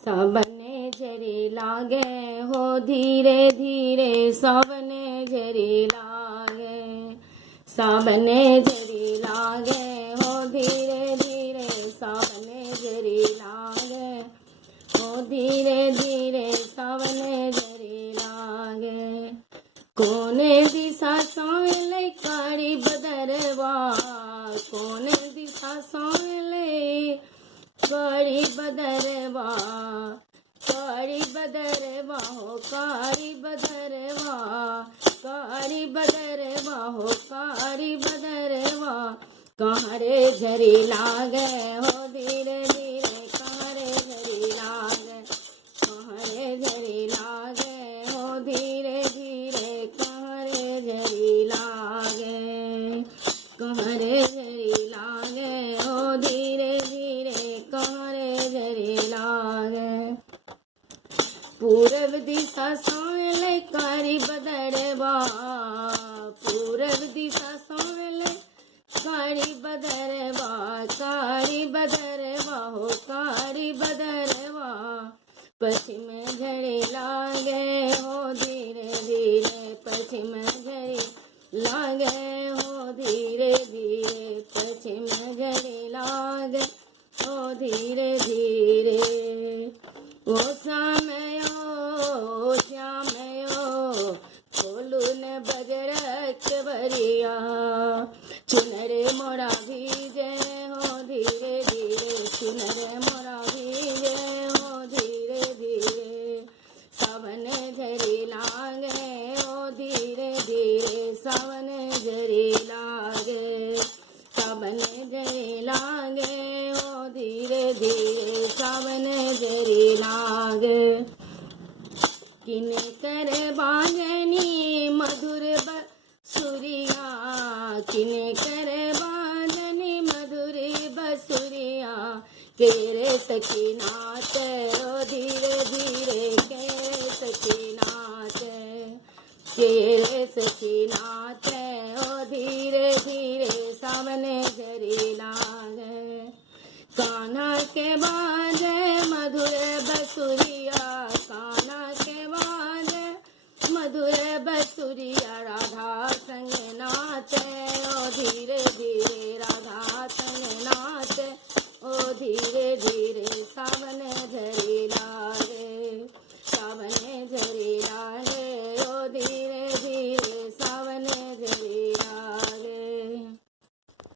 सावने झरी लागे हो धीरे धीरे सावने झरी लागे, सावने झरी लागे हो धीरे धीरे सावने झरी लागे, हो धीरे धीरे सावने झरी लागे। कोने दिशा सोले कारी बदरवा, कोने दिशा सोले कारी बदरवा, कारी बदरवा हो कारी बदरवा, कारी बदरवा हो कारी बदरवा। कहाँ रे झरी लागे हो धीरे धीरे, कहाँ रे झरी लागे, कहाँ रे झरी लागे हो धीरे धीरे, कहाँ रे झरी लागे, कहाँ रे झरी लागे हो धीरे धीरे, कहाँ रे झरी लागे। पूरब दिशा सोले कारी बदरवा, पूरब दिशा सोले कारी बदरवा, कारी बदरवा हो कारी बदरवा। पश्चिम झड़ी लागे हो धीरे धीरे, पश्चिम झड़ी लागे हो धीरे धीरे, पश्चिम झड़ी लागे हो धीरे धीरे। ओ श्यामयो श्यामयो खोलू ने बजरख बरिया, चुनरे मोरा भीजे हो धीरे धीरे, चुनरे मोरा भीजे हो धीरे धीरे। सावने झरी लागे हो धीरे धीरे, सावने झरी लागे, सावने झरी लागे हो धीरे धीरे, सावने झरी लागे। किने करे बांजनी मधुर बसुरिया, किने करे बांजनी मधुर बसुरिया। केरे सखी नाच ओ धीरे धीरे, केरे सखी नाच, केरे सखी नाच ओ धीरे धीरे, सावने झरी लागे। कान्हा के बाद